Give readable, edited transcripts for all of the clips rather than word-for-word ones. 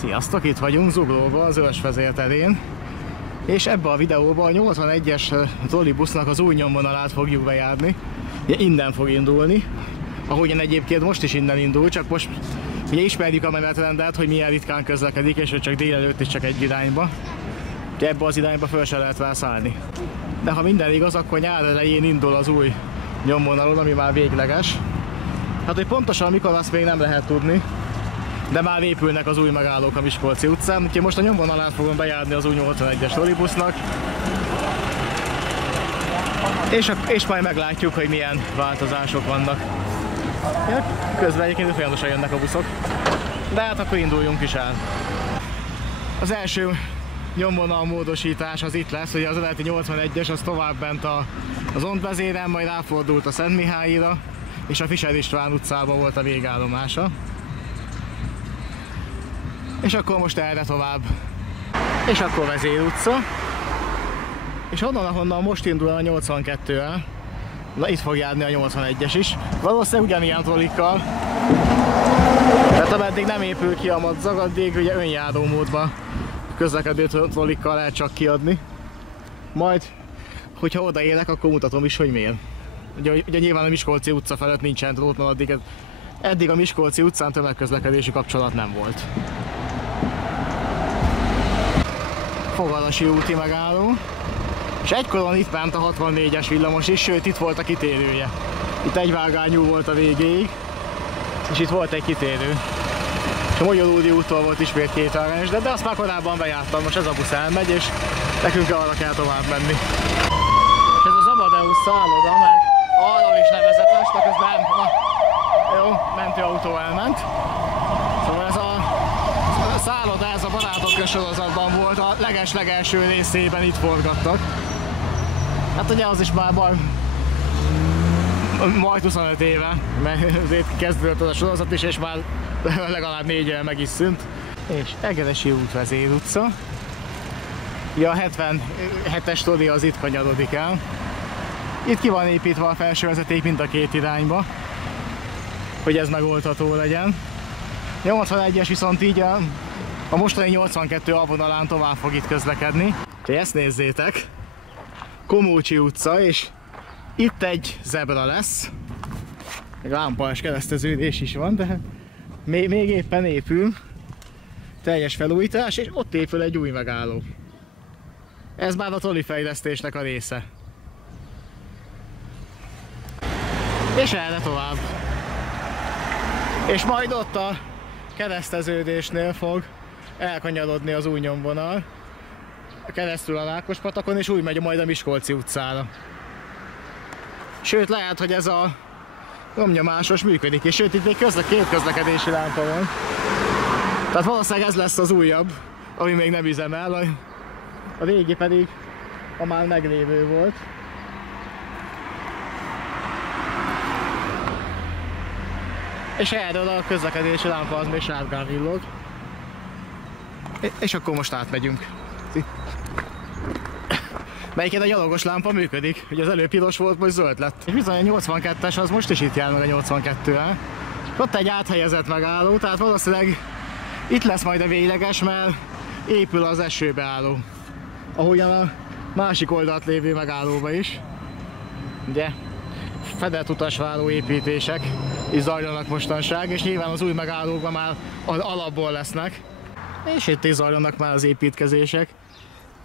Sziasztok, itt vagyunk Zuglóban, az Őrsvezér terén. És ebbe a videóban a 81-es trollibusznak az új nyomvonalát fogjuk bejárni. Innen fog indulni, ahogyan egyébként most is innen indul, csak most ugye ismerjük a menetrendet, hogy milyen ritkán közlekedik, és hogy csak délelőtt is csak egy irányba. Ebbe az irányba föl se lehet rá szállni. De ha minden igaz, akkor nyár elején indul az új nyomvonalon, ami már végleges. Hát, hogy pontosan mikor, azt még nem lehet tudni, de már épülnek az új megállók a Miskolci utcán, úgyhogy most a nyomvonalát fogom bejárni az új 81-es trollibusznak. És majd meglátjuk, hogy milyen változások vannak. Ja, közben egyébként folyamatosan jönnek a buszok, de hát akkor induljunk is el. Az első nyomvonal módosítás az itt lesz, hogy az eredeti 81-es az tovább bent az Ondvezéren, majd ráfordult a Szent Mihályra, és a Fischer István utcában volt a végállomása. És akkor most erre tovább. És akkor Vezér utca. És onnan, ahonnan most indul a 82-el, na itt fog járni a 81-es is. Valószínűleg ugyanilyen trollikkal. Tehát ameddig nem épül ki a madzag, addig ugye önjáró módban közlekedő trollikkal lehet csak kiadni. Majd, hogyha odaérek, akkor mutatom is, hogy miért. Ugye nyilván a Miskolci utca felett nincsen trót, mert eddig a Miskolci utcán tömegközlekedési kapcsolat nem volt. Fogarasi úti megálló. És egykoron itt ment a 64-es villamos is, sőt itt volt a kitérője. Itt egyvágányú volt a végéig, és itt volt egy kitérő. És a Magyarúri úttól volt ismét kétvágányos, de azt már korábban bejártam, most ez a busz elmegy, és nekünk arra kell tovább menni. És ez az Amadeus szálloda, meg arról is nevezetes, de közben jó, mentőautó elment. Szóval ez a szálloda, ez a Barátok sorozatban volt, a leges-legelső részében itt forgattak. Hát ugye az is már majd 25 éve, mert azért kezdődött az a sorozat is, és már legalább 4 éve meg is szűnt. És Egeresi út, Vezér utca. Ja, a 77-es trolli az itt kanyarodik el. Itt ki van építve a felső vezeték mind a két irányba, hogy ez megoldható legyen. 81-es viszont így a mostani 82 alvonalán tovább fog itt közlekedni. Úgyhogy ezt nézzétek, Komócsi utca, és itt egy zebra lesz. Egy lámpás kereszteződés is van, de még éppen épül. Teljes felújítás, és ott épül egy új megálló. Ez már a trolli fejlesztésnek a része. És erre tovább. És majd ott a kereszteződésnél fog elkanyarodni az új nyomvonal, keresztül a Rákospatakon, és úgy megy majd a Miskolci utcára. Sőt, lehet, hogy ez a nyomnyomásos működik, és sőt, itt még két közlekedési lámpa van. Tehát valószínűleg ez lesz az újabb, ami még nem üzemel, a régi pedig a már meglévő volt. És erről a közlekedési lámpa az még sárgán villog. És akkor most átmegyünk. Melyiként a gyalogos lámpa működik, ugye az előbb piros volt, most zöld lett. És bizony a 82-es az most is itt jár meg a 82-el. Ott egy áthelyezett megálló, tehát valószínűleg itt lesz majd a végleges, mert épül az esőbeálló. Ahogyan a másik oldalt lévő megállóba is. Ugye fedett utasváró építések is zajlanak mostanság, és nyilván az új megállókban már alapból lesznek. És itt is zajlanak már az építkezések.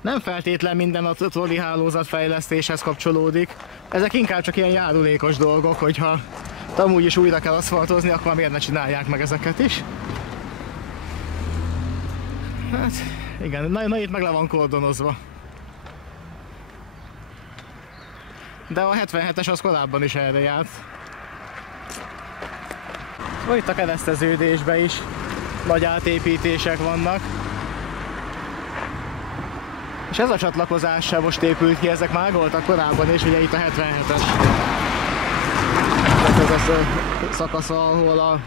Nem feltétlen minden a trolli hálózat fejlesztéshez kapcsolódik. Ezek inkább csak ilyen járulékos dolgok, hogyha amúgy is újra kell aszfaltozni, akkor miért ne csinálják meg ezeket is? Hát igen, na itt meg le van kordonozva. De a 77-es az korábban is erre járt. Szóval itt a kereszteződésben is nagy átépítések vannak. És ez a csatlakozás sem most épült ki, ezek már voltak korábban is, ugye itt a 77-es. Ez a szakasza, ahol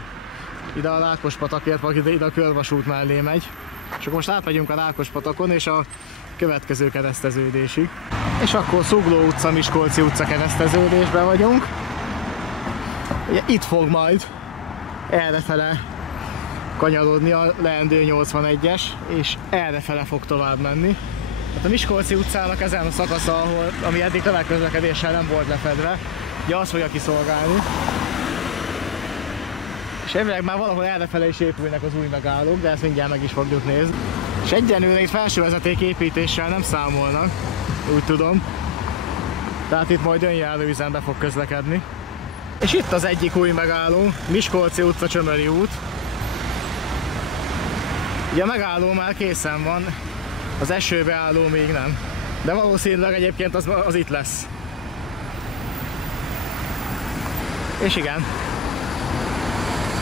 ide a Rákospatakért, vagy ide a körvasút mellé megy. És akkor most átmegyünk a Rákospatakon és a következő kereszteződésig. És akkor Zugló utca, Miskolci utca kereszteződésben vagyunk. Ugye itt fog majd errefele kanyarodni a leendő 81-es, és errefele fog tovább menni. Hát a Miskolci utcának ezen a szakasza, ami eddig tömegközlekedéssel nem volt lefedve, ugye azt fogja kiszolgálni. És elvileg már valahol errefele is épülnek az új megállók, de ezt mindjárt meg is fogjuk nézni. És egyenlőre itt felsővezeték építéssel nem számolnak, úgy tudom. Tehát itt majd önjáró üzembe fog közlekedni. És itt az egyik új megálló, Miskolci utca, Csömöri út. Ugye a megálló már készen van, az esőbeálló még nem. De valószínűleg egyébként az itt lesz. És igen,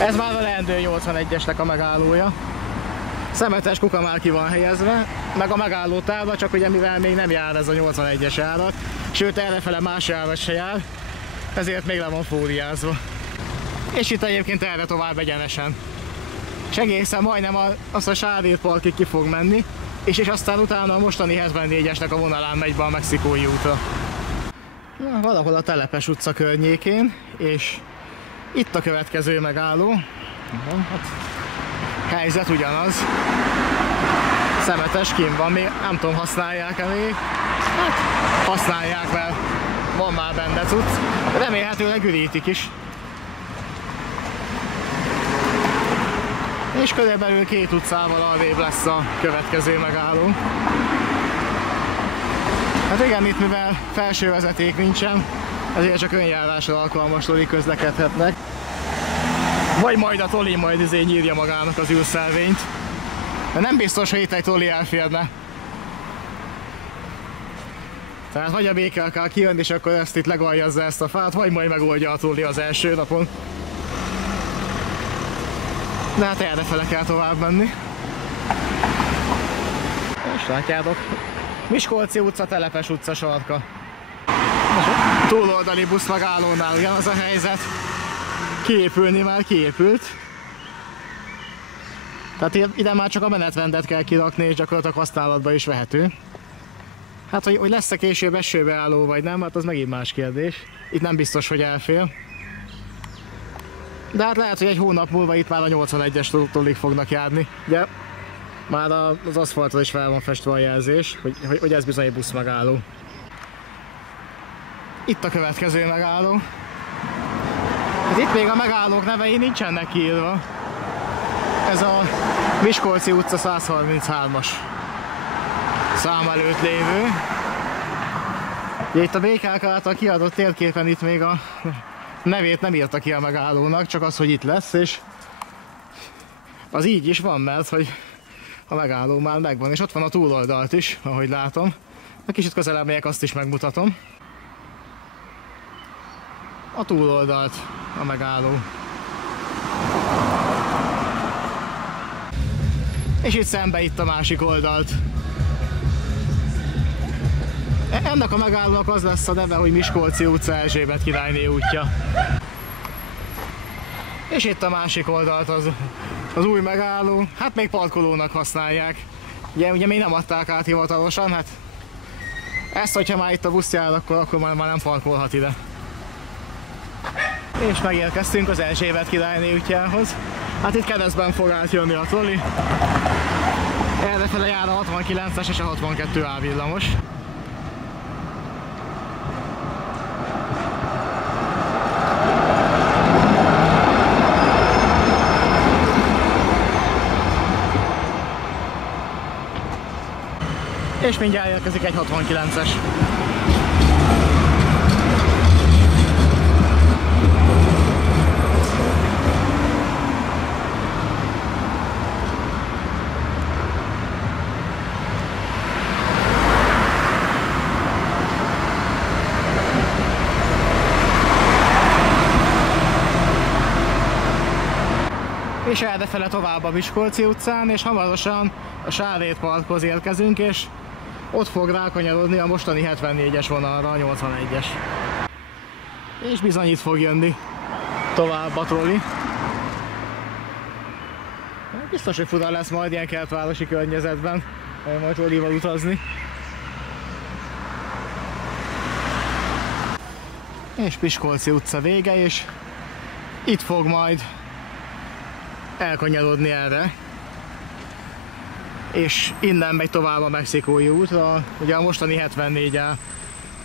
ez már a leendő 81-esnek a megállója. Szemetes kuka már ki van helyezve, meg a megálló tábla, csak ugye mivel még nem jár ez a 81-es járat, sőt errefele más járat se jár, ezért még le van fóliázva. És itt egyébként erre tovább egyenesen. És egészen majdnem azt a Sárét parkig ki fog menni, és aztán utána a mostani 74-esnek a vonalán megy be a Mexikói útra. Na, valahol a Telepes utca környékén, és itt a következő megálló. Hát, helyzet ugyanaz. Szemetes kint van, még nem tudom, használják-e még. Hát használják, mert van már benne cucc. Remélhetőleg ürítik is. És körülbelül 2 utcával arrébb lesz a következő megálló. Hát igen, itt mivel felső vezeték nincsen, ezért csak önjárásra alkalmas tolik közlekedhetnek. Vagy majd a toli majd nyírja magának az ülszelvényt. De nem biztos, hogy itt egy toli elférne. Tehát vagy a BKK kijön, és akkor ezt itt legaljazza ezt a fát, vagy majd megoldja a toli az első napon. De hát errefele kell tovább menni. És látjátok, Miskolci utca, Telepes utca sarka. Túloldali busz megállónál ugyanaz a helyzet. Kiépülni már kiépült. Tehát ide már csak a menetrendet kell kirakni, és gyakorlatilag használatba is vehető. Hát, hogy lesz-e később esőbeálló vagy nem, hát az megint más kérdés. Itt nem biztos, hogy elfér. De hát lehet, hogy egy hónap múlva itt már a 81-es tolig fognak járni. Ugye már az aszfalton is fel van festve a jelzés, hogy ez bizony egy busz megálló. Itt a következő megálló. Hát itt még a megállók nevei nincsenek kiírva. Ez a Miskolci utca 133-as szám előtt lévő. Itt a BKK által kiadott térképen itt még a nevét nem írta ki a megállónak, csak az, hogy itt lesz, és az így is van, mert hogy a megálló már megvan, és ott van a túloldalt is, ahogy látom. A kicsit közelebb megyek, azt is megmutatom. A túloldalt a megálló. És itt szembe itt a másik oldalt. Ennek a megállónak az lesz a neve, hogy Miskolci utca, Erzsébet királyné útja. És itt a másik oldalt az új megálló. Hát még parkolónak használják. Ugye még nem adták át hivatalosan, hát ezt, hogyha már itt a busz jár, akkor már nem parkolhat ide. És megérkeztünk az Erzsébet királyné útjához. Hát itt keresztben fog átjönni a troli. Errefele jár a 69-es és a 62A villamos. És mindjárt érkezik egy 69-es. És errefele tovább a Miskolci utcán, és hamarosan a Sárét parkhoz érkezünk, és ott fog rákanyarodni a mostani 74-es vonalra, a 81-es. És bizony itt fog jönni tovább a troli. Biztos, hogy fura lesz majd ilyen kertvárosi környezetben, majd trolival utazni. És Miskolci utca vége, és itt fog majd elkanyarodni erre. És innen megy tovább a Mexikói útra, ugye a mostani 74A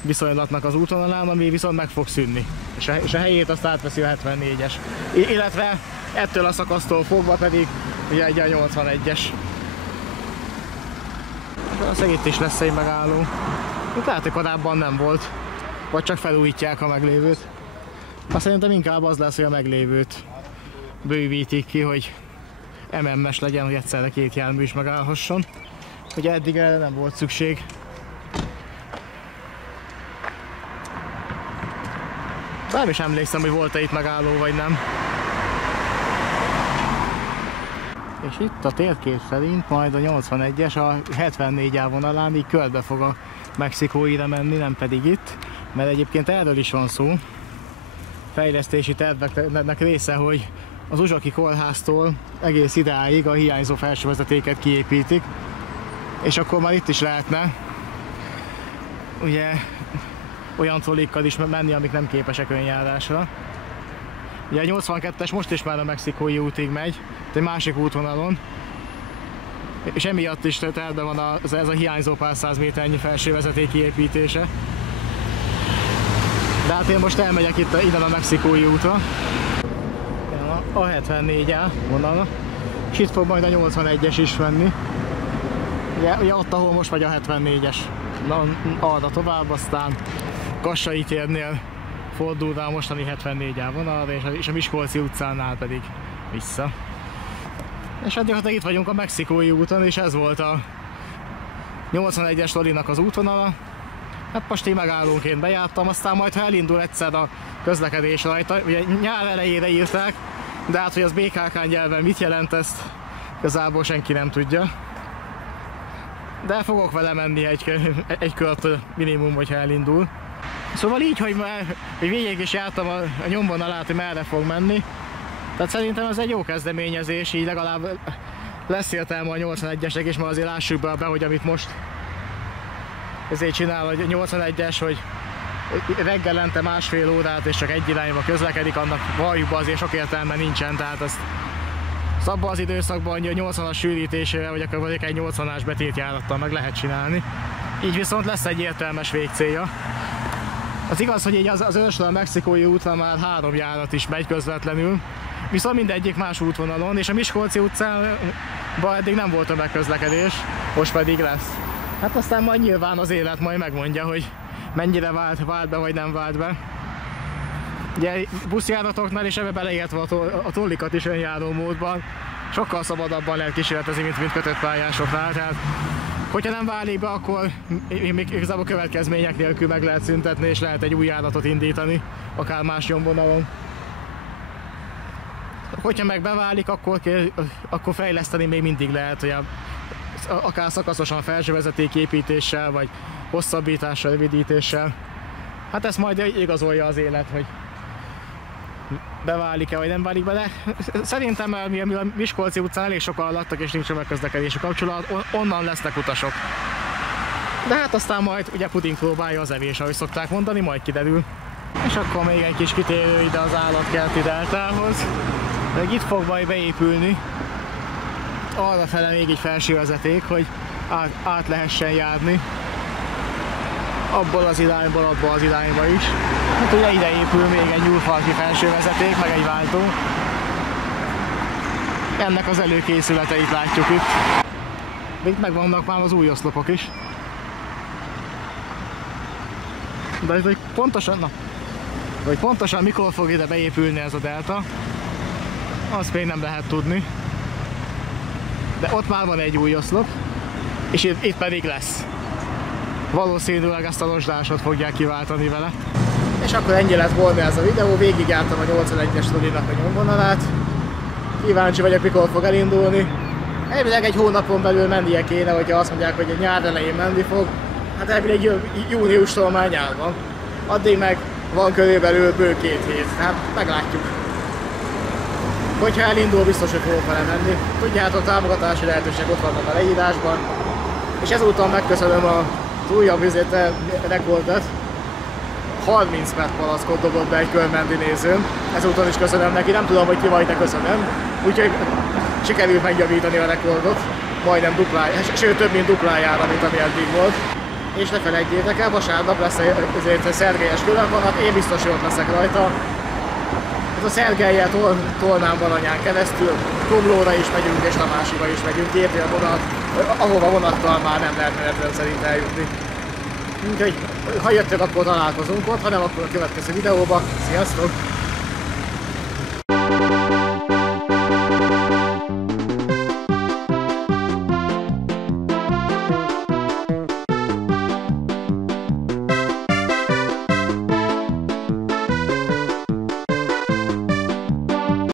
viszonylatnak az útvonalán, ami viszont meg fog szűnni. És a helyét azt átveszi a 74-es. Illetve ettől a szakasztól fogva pedig ugye egy a 81-es. Valószínűleg itt is lesz egy megálló. Itt lehet, hogy korábban nem volt, vagy csak felújítják a meglévőt. Azt szerintem inkább az lesz, hogy a meglévőt bővítik ki, hogy MM-es legyen, hogy egyszerre két jármű is megállhasson. Ugye eddig erre nem volt szükség. Nem is emlékszem, hogy volt-e itt megálló, vagy nem. És itt a térkép szerint majd a 81-es a 74A vonalán így körbe fog a Mexikóira menni, nem pedig itt. Mert egyébként erről is van szó. Fejlesztési terveknek része, hogy az Uzsaki kórháztól egész idáig a hiányzó felsővezetéket kiépítik. És akkor már itt is lehetne ugye olyan trollikkal is menni, amik nem képesek önjárásra. Ugye a 82-es most is már a Mexikói útig megy, egy másik útvonalon. És emiatt is tervben van ez a hiányzó pár száz méternyi felsővezeték kiépítése. De hát én most elmegyek innen a Mexikói útra. A 74A vonal. És itt fog majd a 81-es is menni. Ugye ott, ahol most vagy a 74-es. Arra tovább, aztán Kassai térnél fordul rá a mostani 74A vonalra, és a Miskolci utcánál pedig vissza. És addig itt vagyunk a Mexikói úton, és ez volt a 81-es lorinak az útvonala. Hát most én megállónként bejártam, aztán majd ha elindul egyszer a közlekedés rajta, ugye nyár elejére írták, de hát hogy az BKK nyelven mit jelent, ezt igazából senki nem tudja. De fogok vele menni egy kört minimum, hogyha elindul. Szóval így, hogy végig is jártam a nyomvonalát, hogy merre fog menni. Tehát szerintem ez egy jó kezdeményezés, így legalább lesz értelme a 81-esnek is, mert azért lássuk be, hogy amit most ezért csinál, hogy 81-es, hogy reggelente másfél órát és csak egy irányba közlekedik, annak valljuk be azért sok értelme nincsen, tehát ezt abban az időszakban, hogy a 80-as sűrítésével, vagy akkor egy 80-as betétjárattal meg lehet csinálni. Így viszont lesz egy értelmes végcélja. Az igaz, hogy így az ősről a Mexikói útra már 3 járat is megy közvetlenül, viszont mindegyik más útvonalon, és a Miskolci utcában eddig nem volt tömegközlekedés, most pedig lesz. Hát aztán majd nyilván az élet majd megmondja, hogy mennyire vált be, vagy nem vált be. Ugye buszjáratoknál és ebbe beleértve a trollikat is önjáró módban sokkal szabadabban lehet kísérletezni, mint kötött pályásoknál. Tehát, hogyha nem válik be, akkor még igazából következmények nélkül meg lehet szüntetni, és lehet egy új járatot indítani, akár más nyomvonalon. Hogyha meg beválik, akkor fejleszteni még mindig lehet, hogy akár szakaszosan felsővezeték építéssel, vagy hosszabbítással, rövidítéssel. Hát ezt majd igazolja az élet, hogy beválik-e, vagy nem válik be, de szerintem mi a Miskolci utcán elég sokan laktak, és nincs tömegközlekedési kapcsolat, onnan lesznek utasok. De hát aztán majd ugye puding próbálja az evés, ahogy szokták mondani, majd kiderül. És akkor még egy kis kitérő ide az állatkerti deltához. Még itt fog majd beépülni arrafele még egy felsővezeték, hogy át lehessen járni abból az irányból, abból az irányba is. Hát ugye ide épül még egy nyúlfarki felsővezeték, meg egy váltó. Ennek az előkészületeit látjuk itt. Itt megvannak már az új oszlopok is. De hogy pontosan mikor fog ide beépülni ez a delta, azt még nem lehet tudni. De ott már van egy új oszlop, és itt pedig lesz. Valószínűleg ezt a rozsdásot fogják kiváltani vele. És akkor ennyi lett volna ez a videó, végigjártam a 81-es lorinak a nyomvonalát. Kíváncsi vagyok, mikor fog elindulni. Elvileg egy hónapon belül mennie kéne, hogyha azt mondják, hogy a nyár elején menni fog. Hát elvileg júniustól már nyár van. Addig meg van körülbelül bő 2 hét, hát meglátjuk. Hogyha elindul, biztos, hogy fogok vele menni. Tudjátok, támogatási lehetőség ott vannak a leírásban. És ezúttal megköszönöm az újabb rekordot. 30 per palackot dobott be egy körmendi nézőn. Ezúton is köszönöm neki, nem tudom, hogy ki vagy, de köszönöm. Úgyhogy sikerült megjavítani a rekordot, majdnem duplájára, sőt több mint duplájára, mint ami eddig volt. És ne felejtjétek el, vasárnap lesz egy Szergelyes különvonat, én biztos jót leszek rajta. Ez a Szergellyel Tolnán Baranyán keresztül, Komlóra is megyünk és Tamásiba is megyünk, két vonat, ahova vonattal már nem lehet menetrend szerint eljutni. Úgyhogy ha jöttök, akkor találkozunk ott, ha nem, akkor a következő videóban. Sziasztok!